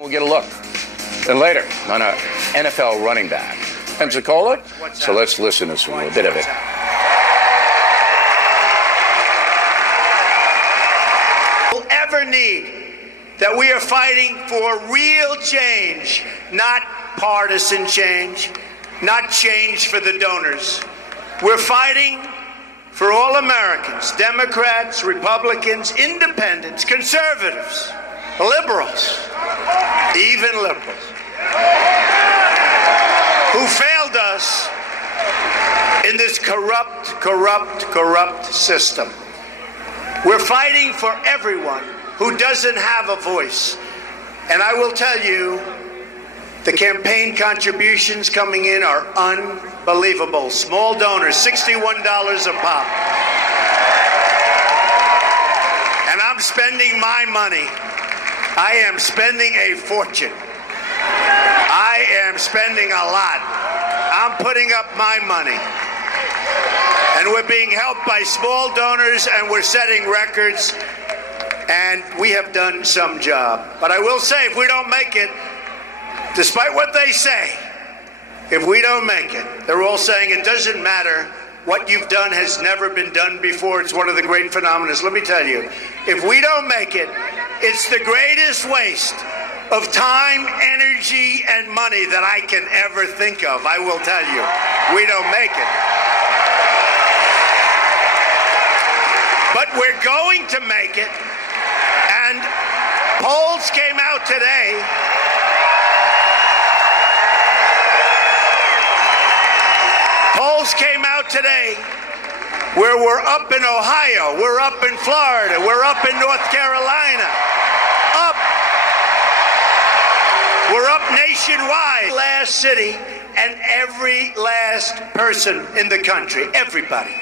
We'll get a look. Then later on a NFL running back, Pensacola. So let's listen to a bit of it. We'll ever need that we are fighting for real change, not partisan change, not change for the donors. We're fighting for all Americans, Democrats, Republicans, independents, conservatives, liberals, even liberals, who failed us in this corrupt system. We're fighting for everyone who doesn't have a voice. And I will tell you, the campaign contributions coming in are unbelievable. Small donors, $61 a pop. And I'm spending my money. I am spending a fortune. I am spending a lot. I'm putting up my money. And we're being helped by small donors, and we're setting records. And we have done some job. But I will say, if we don't make it, despite what they say, if we don't make it, they're all saying it doesn't matter. What you've done has never been done before. It's one of the great phenomena. Let me tell you, if we don't make it, it's the greatest waste of time, energy, and money that I can ever think of. I will tell you, we don't make it. But we're going to make it. And polls came out today. Polls came out today where we're up in Ohio, we're up in Florida, we're up in North Carolina, we're up nationwide. Last city and every last person in the country, everybody.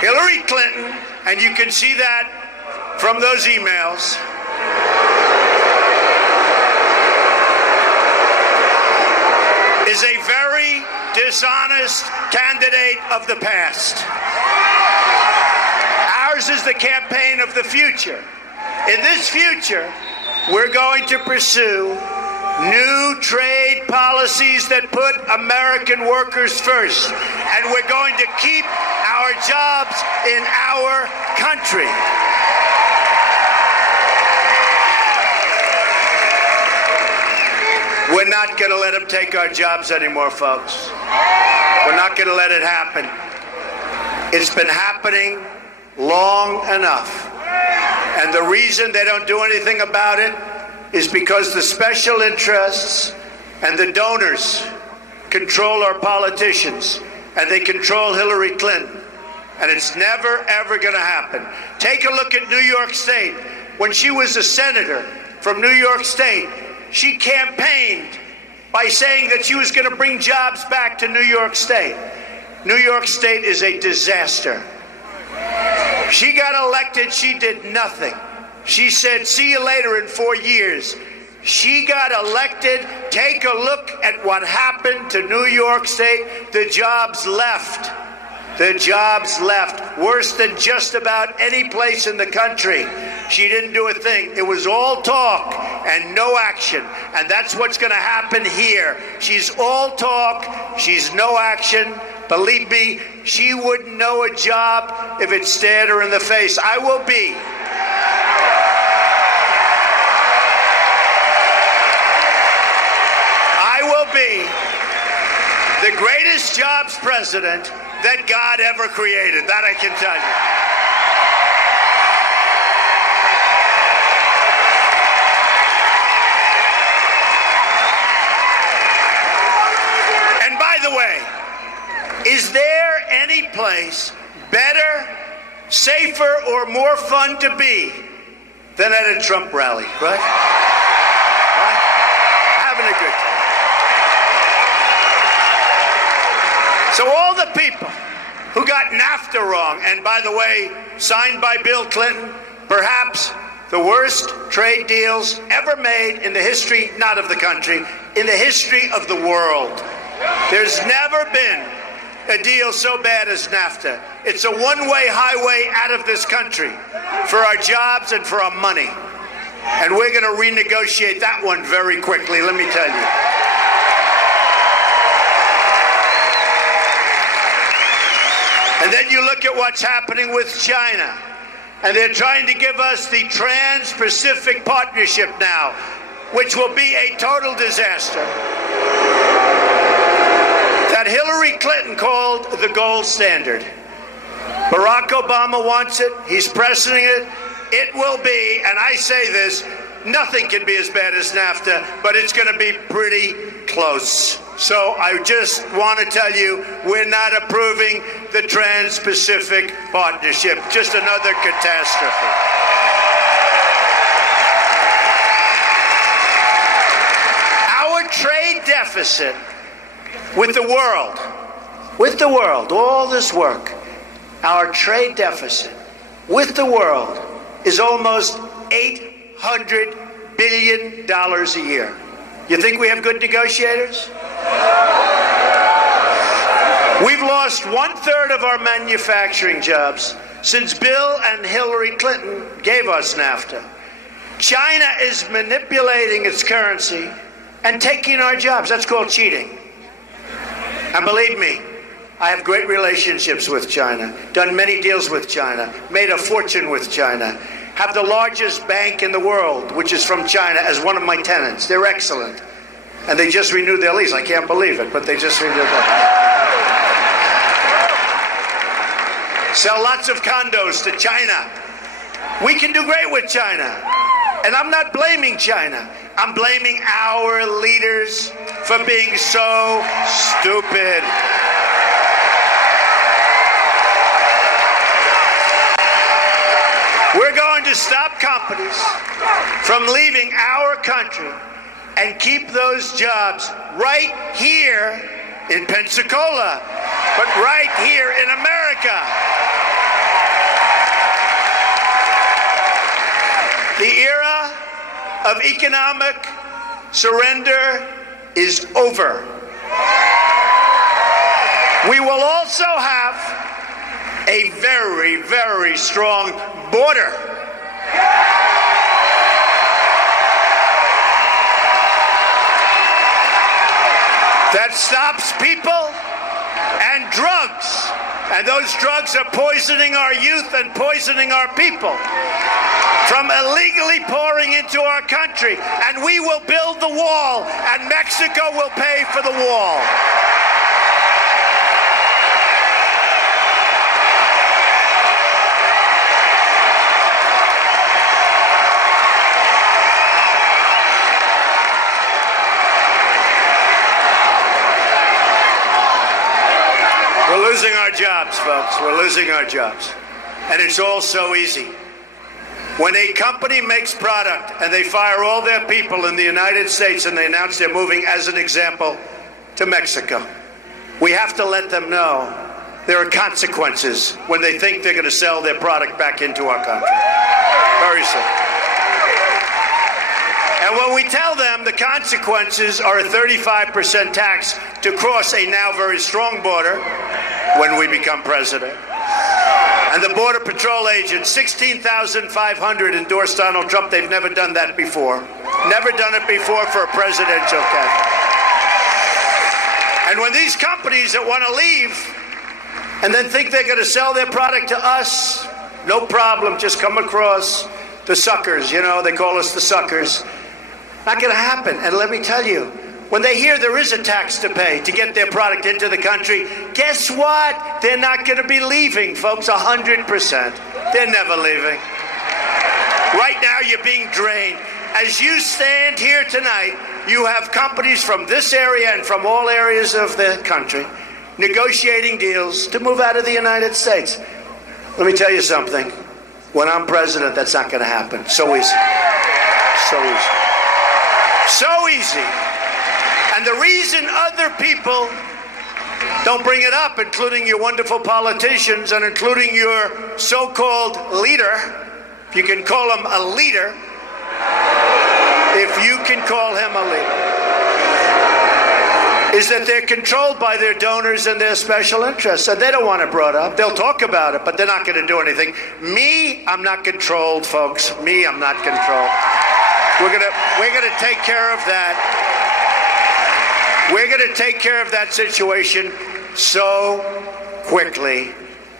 Hillary Clinton, and you can see that from those emails, is a very dishonest candidate of the past. Ours is the campaign of the future. In this future, we're going to pursue new trade policies that put American workers first. And we're going to keep our jobs in our country. We're not going to let them take our jobs anymore, folks. We're not going to let it happen. It's been happening long enough. And the reason they don't do anything about it is because the special interests and the donors control our politicians, and they control Hillary Clinton. And it's never, ever going to happen. Take a look at New York State. When she was a senator from New York State, she campaigned by saying that she was going to bring jobs back to New York State. New York State is a disaster. She got elected, she did nothing. She said, see you later in 4 years. She got elected. Take a look at what happened to New York State. The jobs left. The jobs left. Worse than just about any place in the country. She didn't do a thing. It was all talk and no action. And that's what's going to happen here. She's all talk. She's no action. Believe me, she wouldn't know a job if it stared her in the face. I will be the greatest jobs president that God ever created. That I can tell you. And by the way, is there any place better, safer, or more fun to be than at a Trump rally, right? Right? Having a good time. So all the people who got NAFTA wrong, and by the way, signed by Bill Clinton, perhaps the worst trade deals ever made in the history, not of the country, in the history of the world. There's never been a deal so bad as NAFTA. It's a one-way highway out of this country for our jobs and for our money. And we're going to renegotiate that one very quickly, let me tell you. And then you look at what's happening with China. And they're trying to give us the Trans-Pacific Partnership now, which will be a total disaster. That Hillary Clinton called the gold standard. Barack Obama wants it. He's pressing it. It will be, and I say this, nothing can be as bad as NAFTA, but it's going to be pretty close. So I just want to tell you, we're not approving the Trans-Pacific Partnership. Just another catastrophe. Our trade deficit with the world, all this work, our trade deficit with the world is almost $800 billion a year. You think we have good negotiators? We've lost 1/3 of our manufacturing jobs since Bill and Hillary Clinton gave us NAFTA. China is manipulating its currency and taking our jobs. That's called cheating. And believe me, I have great relationships with China, done many deals with China, made a fortune with China, have the largest bank in the world, which is from China, as one of my tenants. They're excellent. And they just renewed their lease. I can't believe it, but they just renewed their Sell lots of condos to China. We can do great with China. And I'm not blaming China. I'm blaming our leaders for being so stupid. We're going to stop companies from leaving our country and keep those jobs right here in Pensacola, but right here in America. The era of economic surrender is over. We will also have a very, very strong border. That stops people and drugs. And those drugs are poisoning our youth and poisoning our people from illegally pouring into our country. And we will build the wall, and Mexico will pay for the wall. We're losing our jobs, folks. We're losing our jobs. And it's all so easy. When a company makes product and they fire all their people in the United States and they announce they're moving, as an example, to Mexico, we have to let them know there are consequences when they think they're going to sell their product back into our country. Very simple. And when we tell them the consequences are a 35% tax to cross a now very strong border when we become president, and the Border Patrol agents, 16,500 endorsed Donald Trump. They've never done that before. Never done it before for a presidential candidate. And when these companies that want to leave and then think they're going to sell their product to us, no problem, just come across the suckers. You know, they call us the suckers. Not going to happen. And let me tell you, when they hear there is a tax to pay to get their product into the country, guess what? They're not going to be leaving, folks, 100%. They're never leaving. Right now, you're being drained. As you stand here tonight, you have companies from this area and from all areas of the country negotiating deals to move out of the United States. Let me tell you something. When I'm president, that's not going to happen. So easy. So easy. So easy. And the reason other people don't bring it up, including your wonderful politicians and including your so-called leader, if you can call him a leader, if you can call him a leader, is that they're controlled by their donors and their special interests, and they don't want it brought up. They'll talk about it, but they're not going to do anything. Me, I'm not controlled, folks. Me, I'm not controlled. We're gonna take care of that. We're going to take care of that situation so quickly,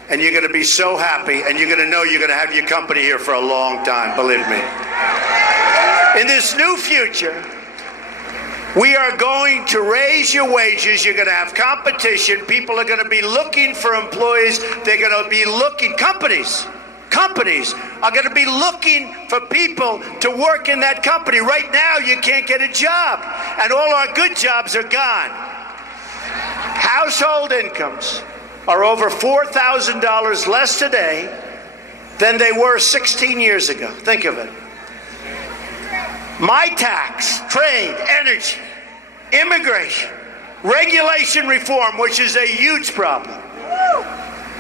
and you're going to be so happy, and you're going to know you're going to have your company here for a long time, believe me. In this new future, we are going to raise your wages. You're going to have competition. People are going to be looking for employees. They're going to be looking, companies are going to be looking for people to work in that company. Right now, you can't get a job, and all our good jobs are gone. Household incomes are over $4,000 less today than they were 16 years ago. Think of it. My tax, trade, energy, immigration, regulation reform, which is a huge problem,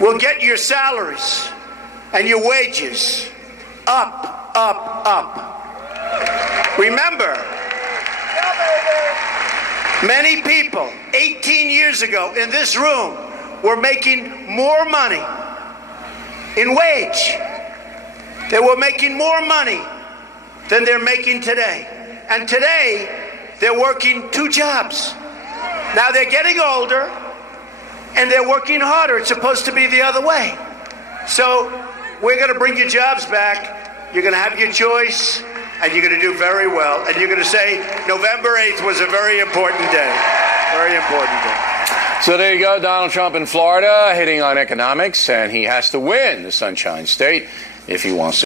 will get your salaries and your wages up, up, up. Remember, many people 18 years ago in this room were making more money in wage. They were making more money than they're making today. And today, they're working 2 jobs. Now they're getting older, and they're working harder. It's supposed to be the other way. So we're going to bring your jobs back. You're going to have your choice, and you're going to do very well. And you're going to say November 8th was a very important day. Very important day. So there you go, Donald Trump in Florida hitting on economics, and he has to win the Sunshine State if he wants to.